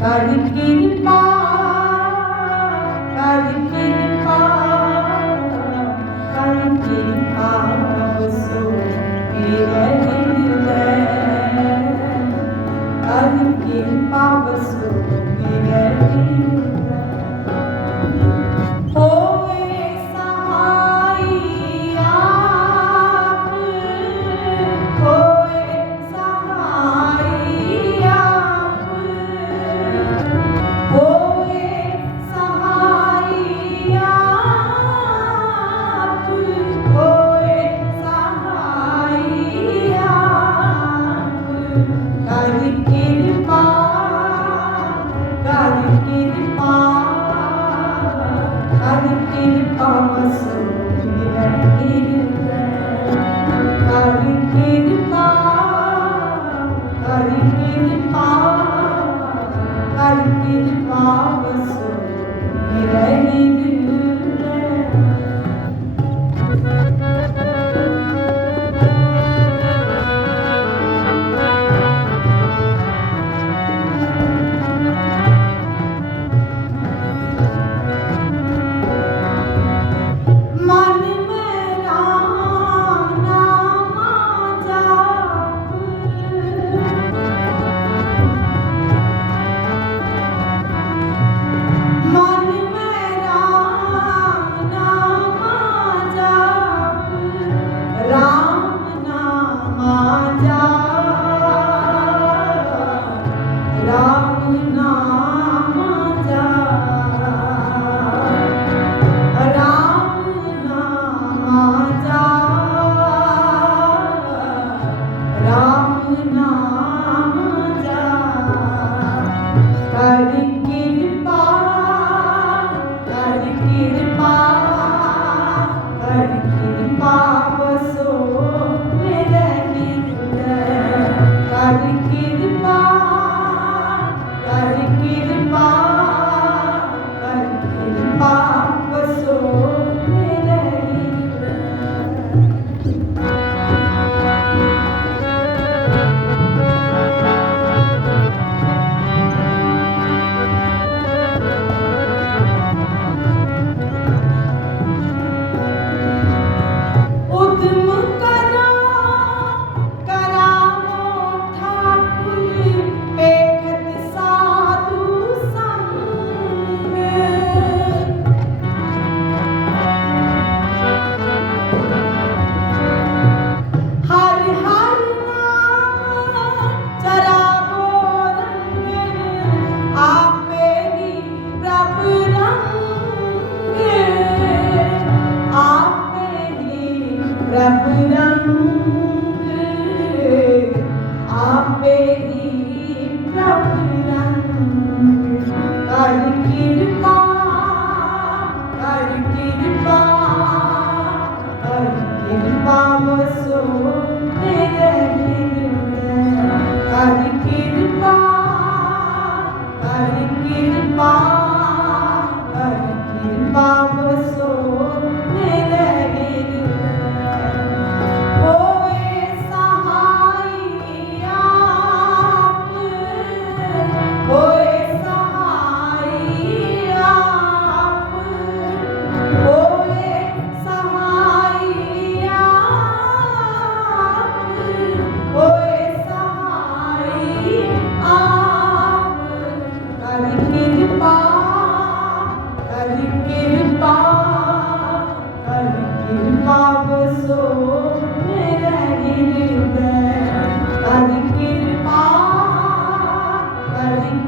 ਕਰ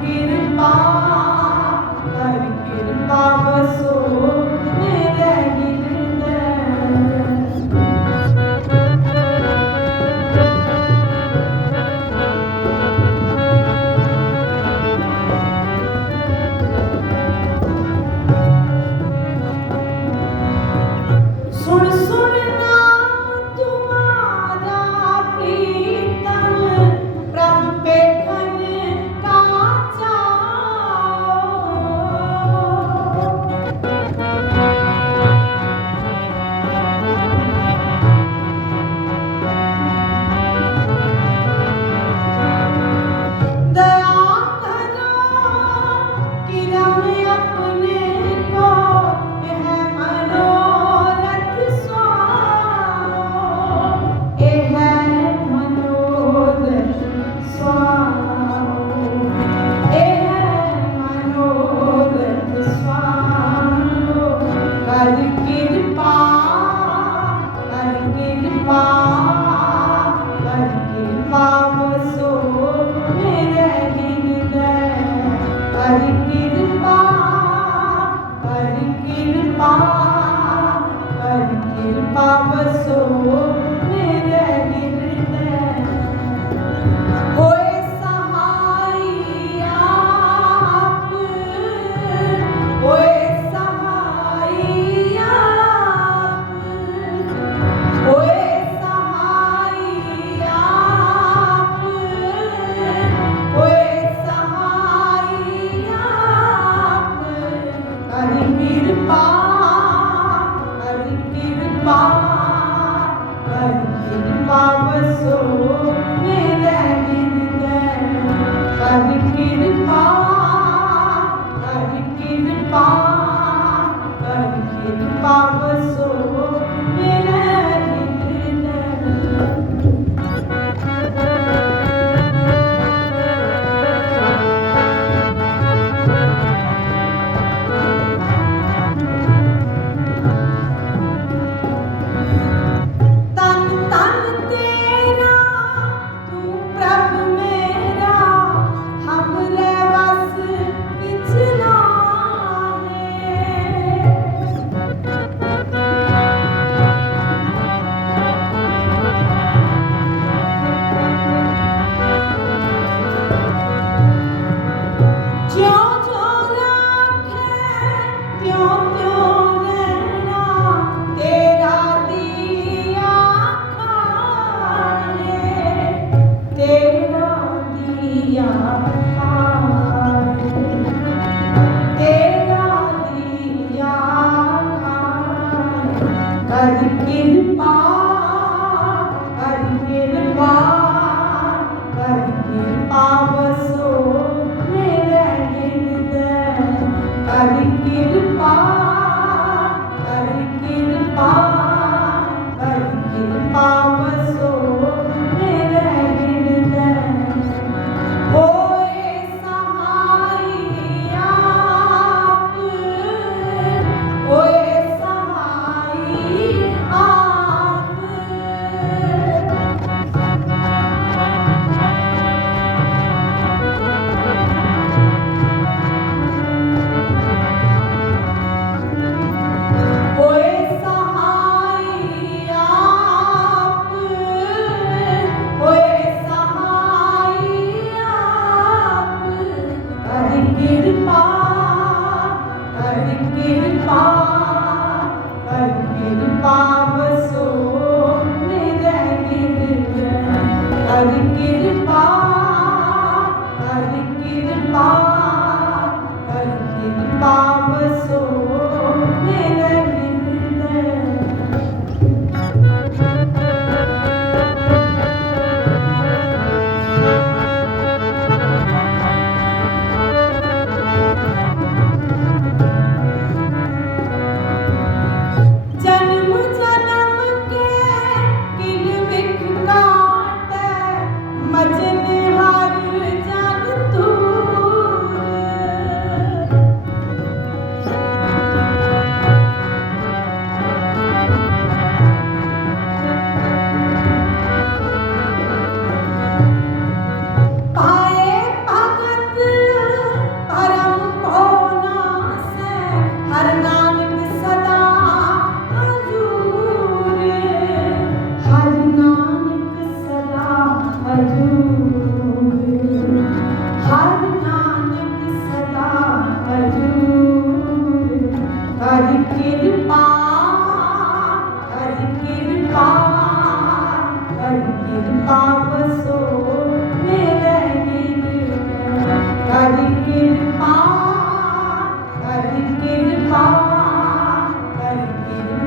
ਕਿਰਪਾ ਕਰ ਕਿਰਪਾ ਵਸੋ।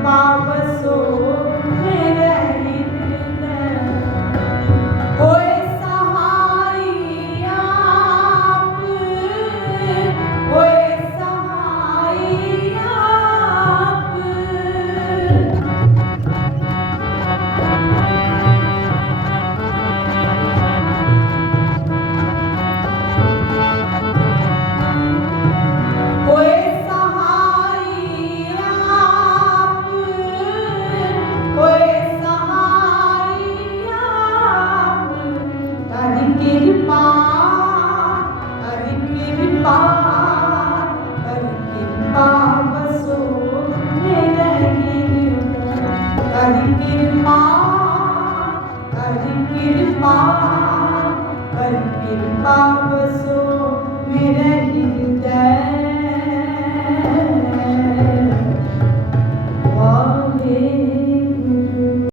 mal.